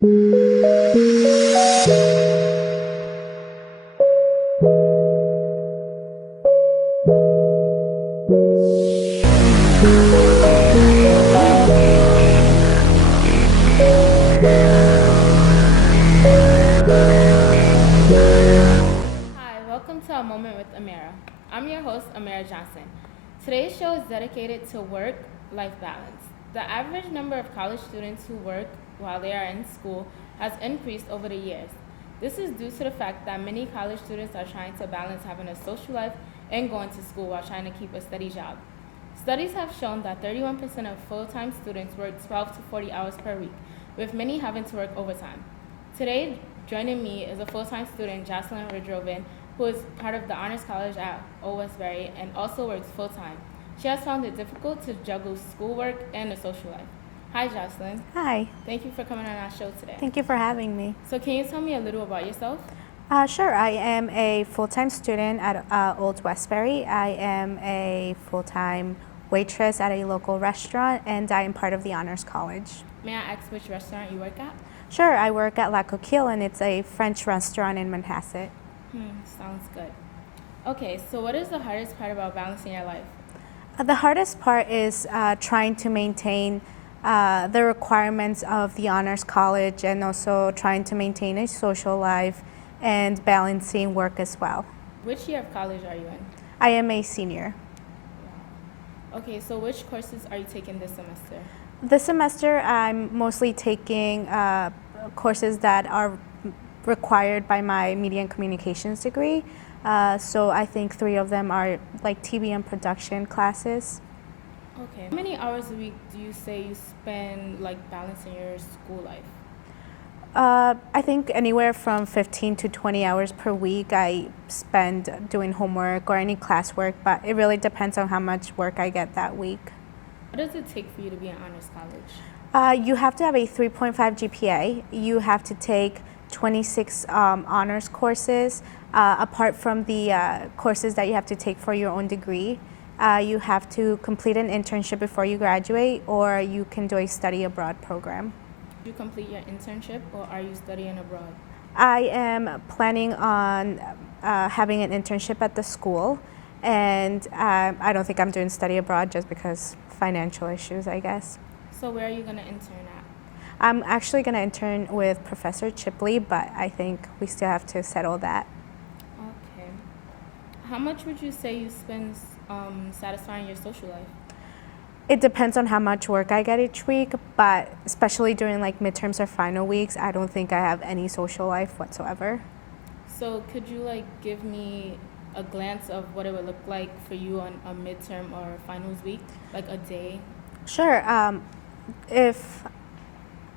Hi, welcome to A Moment with Amera. I'm your host, Amera Johnson. Today's show is dedicated to work-life balance. The average number of college students who work while they are in school has increased over the years. This is due to the fact that many college students are trying to balance having a social life and going to school while trying to keep a steady job. Studies have shown that 31% of full-time students work 12 to 40 hours per week, with many having to work overtime. Today, joining me is a full-time student, Jocelyn Ridroven, who is part of the Honors College at Old Westbury and also works full-time. She has found it difficult to juggle schoolwork and a social life. Hi, Jocelyn. Hi. Thank you for coming on our show today. Thank you for having me. So can you tell me a little about yourself? Sure. I am a full-time student at Old Westbury. I am a full-time waitress at a local restaurant, and I am part of the Honors College. May I ask which restaurant you work at? Sure. I work at La Coquille, and it's a French restaurant in Manhasset. Sounds good. Okay, so what is the hardest part about balancing your life? The hardest part is trying to maintain the requirements of the Honors College and also trying to maintain a social life and balancing work as well. Which year of college are you in? I am a senior. Okay, so which courses are you taking this semester? This semester, I'm mostly taking courses that are required by my media and communications degree. So I think 3 of them are like TV and production classes. Okay. How many hours a week do you say you spend like balancing your school life? I think anywhere from 15 to 20 hours per week I spend doing homework or any classwork, but it really depends on how much work I get that week. What does it take for you to be in honors college? You have to have a 3.5 GPA. You have to take 26 honors courses, apart from the courses that you have to take for your own degree. You have to complete an internship before you graduate, or you can do a study abroad program. Did you complete your internship, or are you studying abroad? I am planning on having an internship at the school, and I don't think I'm doing study abroad just because financial issues, I guess. So where are you going to intern at? I'm actually going to intern with Professor Chipley, but I think we still have to settle that. Okay. How much would you say you spend satisfying your social life? It depends on how much work I get each week, but especially during like midterms or final weeks, I don't think I have any social life whatsoever. So could you like give me a glance of what it would look like for you on a midterm or finals week, like a day? Sure. If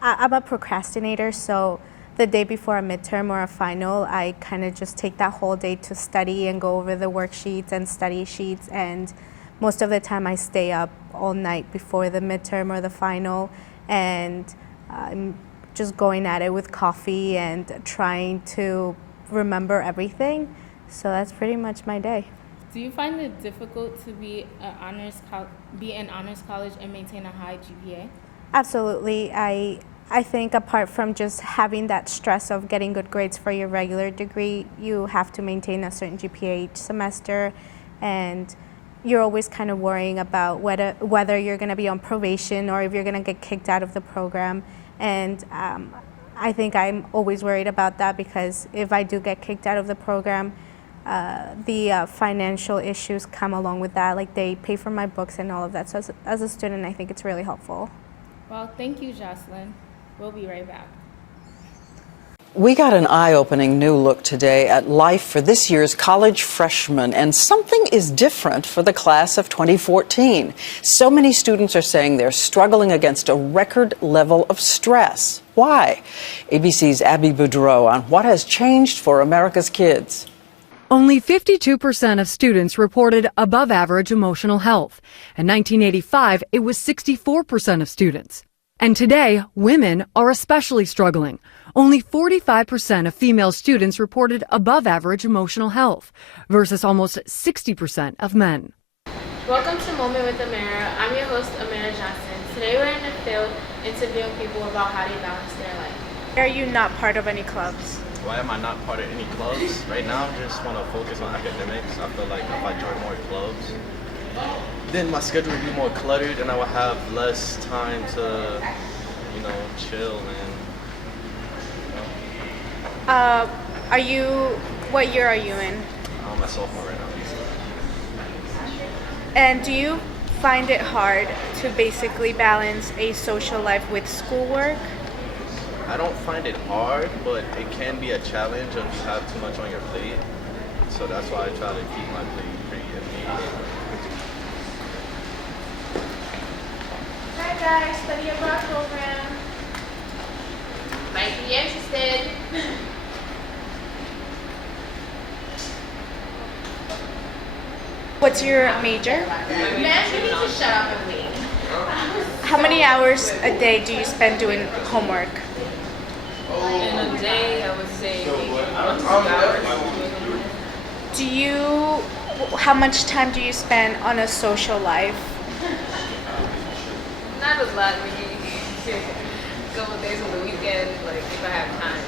I'm a procrastinator, so the day before a midterm or a final, I kind of just take that whole day to study and go over the worksheets and study sheets, and most of the time I stay up all night before the midterm or the final, and I'm just going at it with coffee and trying to remember everything. So that's pretty much my day. Do you find it difficult to be in honors college and maintain a high GPA? Absolutely. I think apart from just having that stress of getting good grades for your regular degree, you have to maintain a certain GPA each semester, and you're always kind of worrying about whether you're going to be on probation or if you're going to get kicked out of the program. And I think I'm always worried about that, because if I do get kicked out of the program, the financial issues come along with that. Like they pay for my books and all of that. So as a student, I think it's really helpful. Well, thank you, Jocelyn. We'll be right back. We got an eye-opening new look today at life for this year's college freshmen, and something is different for the class of 2014. So many students are saying they're struggling against a record level of stress. Why? ABC's Abby Boudreau on what has changed for America's kids. Only 52% of students reported above average emotional health. In 1985, it was 64% of students. And today, women are especially struggling. Only 45% of female students reported above average emotional health versus almost 60% of men. Welcome to Moment with Amera. I'm your host, Amera Johnson. Today we're in the field interviewing people about how they balance their life. Are you not part of any clubs? Why am I not part of any clubs? Right now, I just want to focus on academics. I feel like if I join more clubs, then my schedule would be more cluttered and I would have less time to, chill and. What year are you in? I'm a sophomore right now. And do you find it hard to basically balance a social life with schoolwork? I don't find it hard, but it can be a challenge if you have too much on your plate. So that's why I try to keep my plate pretty empty. Hi guys, study abroad program. Might be interested. What's your major? Man, you need to shut up and wait. How many hours a day do you spend doing homework? In a day, I would say maybe 1 to 2 hours. How much time do you spend on a social life? Not a lot, maybe a couple days on the weekend, like if I have time.